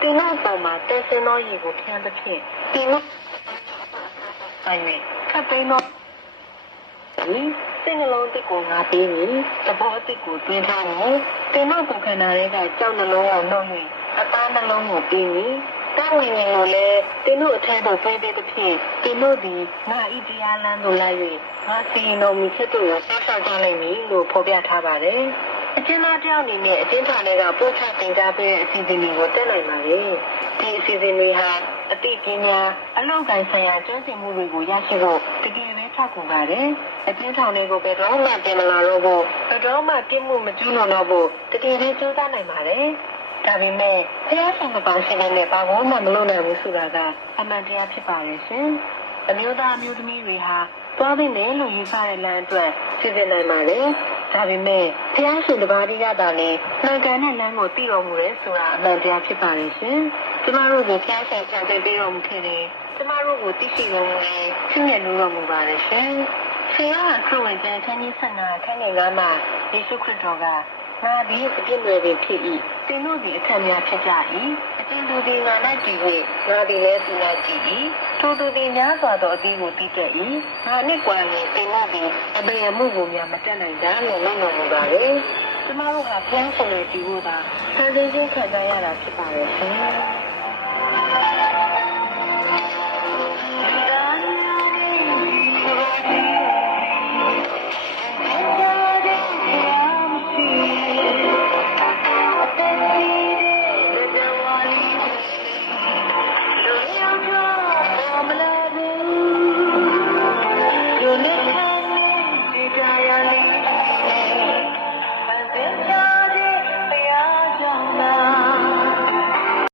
တင်တို့ပေါ်မှာတဲစင်းသောရေကိုဖျန်းသဖြင့်တင်တို့ဆိုင်၍ခပ်သိမ်းသောစိတ်နှလုံးတစ်ကိုငါပေးပြီးသဘောအတစ်ကိုတွင်းထားတယ်တင်တို့ကိုခန္ဓာတွေကကြောက်နှလုံးကိုနှုတ်၍အသားနှလုံးကိုပေးပြီးတောင်းဝင်ရင်လို့လဲတင်တို့အထက်သို့ပြေးသေးသဖြင့်တင်တို့သည်ငါဤတရားလမ်းသို့လိုက်၍ငါစီရင်တော်မူချက်တို့ကိုဆက်ဆောက်ကြလိမ့်မည်လို့ဖော်ပြထားပါတယ်အကျဉ်းသားတယောက်အနေနဲ့အကျဉ်းထောင်တွေကပို့ချတင်ကြားပေးတဲ့အစီအစဉ်တွေကိုတက်နိုင်ပါလေဒီအစီအစဉ်တွေဟာအသိပညာအလောက်ကိုင်းဆိုင်ရာကျွမ်းကျင်မှုတွေကိုရရှိဖို့တကယ်ပဲထောက်ကူပါတယ်အကျဉ်းထောင်တွေကိုဘယ်တော့မှပြင်မလာတော့ဘူးဘယ်တော့မှပြစ်မှုမကျူးလွန်တော့ဘူးတကယ်ပဲကြိုးစားနိုင်ပါတယ်ဒါပေမဲ့ဖျားရှင်ကပါရှင်တဲ့ဘာမှမလုပ်နိုင်ဘူးဆိုတာကအမှန်တရားဖြစ်ပါရဲ့ရှင်အမျိုးသားအမျိုးသမီးတွေဟာသွားပြီးမယ်လို့ယူဆတဲ့လမ်းအတွက်စီစဉ်နိုင်ပါလေဒါပေမဲ့ဖျားရှင်တစ်ပါးတည်းကသာလေနှံကန်တဲ့လမ်းကိုတည်တော်မူရဲဆိုတာအမှန်တရားဖြစ်ပါလေရှင်ကျမတို့ကိုဖျားရှင်ကြံပေးပြီးတော်မူခဲ့တယ်ကျမတို့ကိုသိရှိတော်မူတယ်ရှင်းရလို့တော်မူပါလေရှင်ရှင်ကခရစ်ဝင်ကျမ်းခန်းကြီး15ခန်းငယ်9မှာယေရှုခရစ်တော်ကငါဒီအပြစ်တွေဖြစ်၏သင်တို့ဒီအခက်များဖြစ်ကြ၏အကျဉ်းသူဒီငါ၌ကြည်၍ငါဒီလည်းသူ၌ကြည်၏ထိုသူဒီများစွာသောအသီးကိုတည်တတ်၏ငါနှစ်ကွာနေသင်တို့ဒီအပေအမှုကိုများမတတ်နိုင်ကြလို့လက်တော်မူပါလေကျမတို့ကဖျားရှင်ရဲ့ကြည်ဖို့သာဆန်းစင်းခြင်းခံစားရတာဖြစ်ပါရဲ့ရှင်